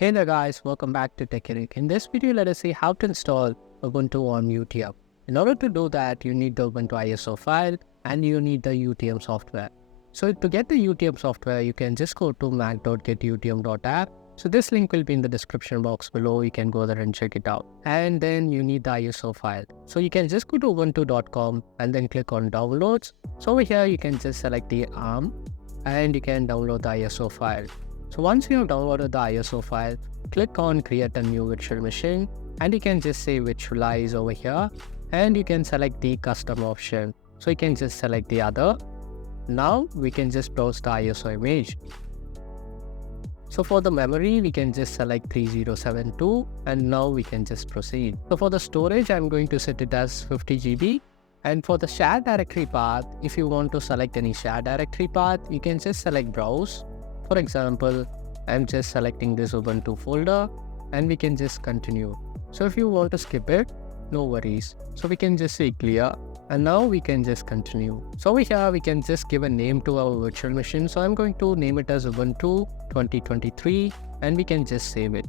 Hey there guys, welcome back to Techeric. In this video, let us see how to install Ubuntu on UTM. In order to do that, you need the Ubuntu ISO file and you need the UTM software. So to get the UTM software, you can just go to mac.getutm.app. So this link will be in the description box below. You can go there and check it out. And then you need the ISO file. So you can just go to ubuntu.com and then click on downloads. So over here, you can just select the ARM and you can download the ISO file. So once you have downloaded the ISO file, click on create a new virtual machine and you can just say virtualize over here and you can select the custom option. So you can just select the other. Now we can just browse the ISO image. So for the memory, we can just select 3072 and now we can just proceed. So for the storage, I'm going to set it as 50 GB. And for the shared directory path, if you want to select any shared directory path, you can just select browse. For example, I'm just selecting this Ubuntu folder and we can just continue. So if you want to skip it, no worries. So we can just say clear and now we can just continue. So over here, we can just give a name to our virtual machine. So I'm going to name it as Ubuntu 2023 and we can just save it.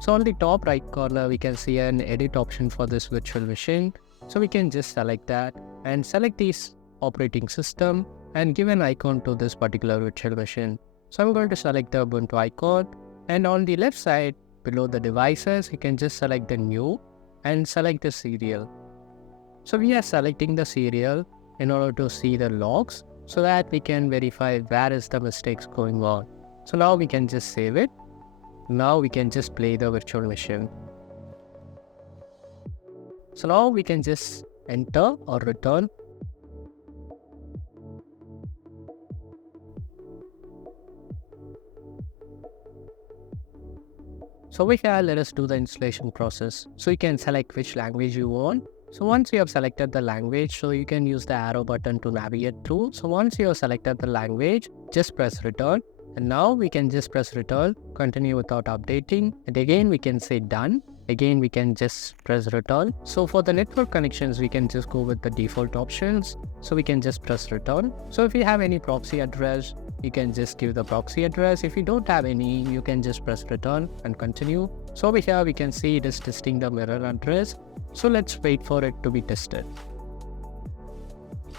So on the top right corner, we can see an edit option for this virtual machine. So we can just select that and select this operating system and give an icon to this particular virtual machine. So I'm going to select the Ubuntu icon and on the left side below the devices, you can just select the new and select the serial. So we are selecting the serial in order to see the logs so that we can verify where is the mistakes going on. So now we can just save it. Now we can just play the virtual machine. So now we can just enter or return. So over here, let us do the installation process. So you can select which language you want. So once you have selected the language, so you can use the arrow button to navigate through. So once you have selected the language, just press return. And now we can just press return, continue without updating. And again, we can say done. Again, we can just press return. So for the network connections, we can just go with the default options. So we can just press return. So if you have any proxy address, you can just give the proxy address. If you don't have any, you can just press return and continue. So over here, we can see it is testing the mirror address. So let's wait for it to be tested.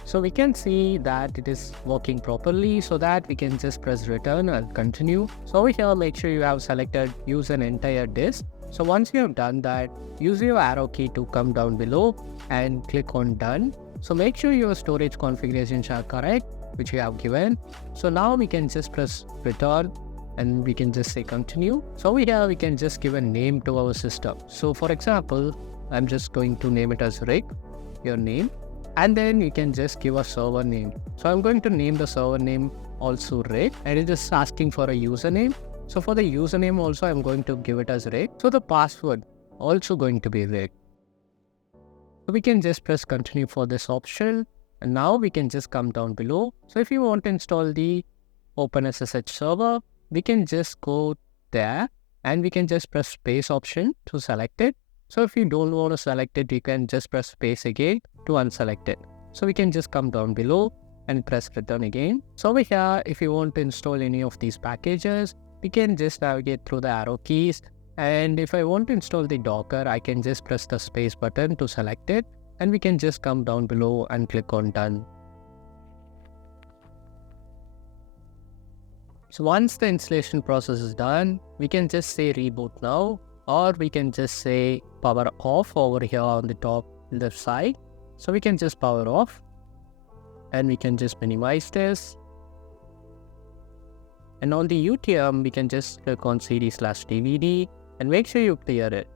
So we can see that it is working properly, so that we can just press return and continue. So over here, make sure you have selected use an entire disk. So once you have done that, use your arrow key to come down below and click on done. So make sure your storage configurations are correct, which you have given. So now we can just press return and we can just say continue. So over here, we can just give a name to our system. So for example, I'm just going to name it as Rick, your name. And then you can just give a server name. So I'm going to name the server name also Rick, and it is asking for a username. So for the username also, I'm going to give it as Rick. So the password also going to be Rick. So we can just press continue for this option. And now we can just come down below. So if you want to install the OpenSSH server, we can just go there and we can just press space option to select it. So if you don't want to select it, you can just press space again to unselect it. So we can just come down below and press return again. So over here, if you want to install any of these packages, we can just navigate through the arrow keys. And if I want to install the Docker, I can just press the space button to select it. And we can just come down below and click on done. So once the installation process is done, we can just say reboot now, or we can just say power off over here on the top left side. So we can just power off and we can just minimize this. And on the UTM, we can just click on CD/DVD and make sure you clear it.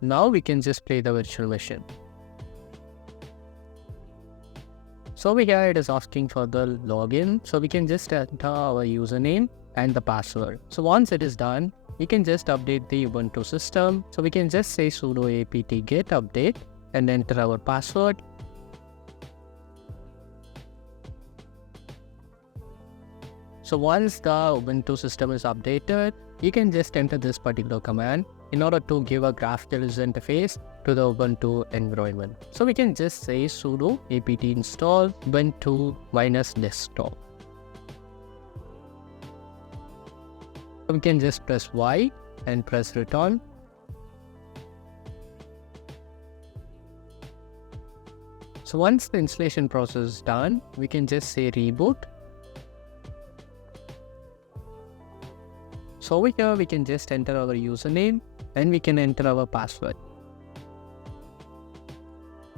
Now we can just play the virtual machine. So over here, it is asking for the login. So we can just enter our username and the password. So once it is done, we can just update the Ubuntu system. So we can just say sudo apt get update and enter our password. So once the Ubuntu system is updated, you can just enter this particular command in order to give a graphical user interface to the Ubuntu environment. So we can just say sudo apt install ubuntu -desktop. We can just press Y and press return. So once the installation process is done, we can just say reboot. So over here, we can just enter our username and we can enter our password.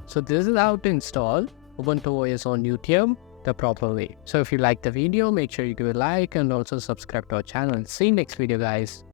So this is how to install Ubuntu OS on UTM the proper way. So if you like the video, make sure you give a like and also subscribe to our channel. See you next video, guys.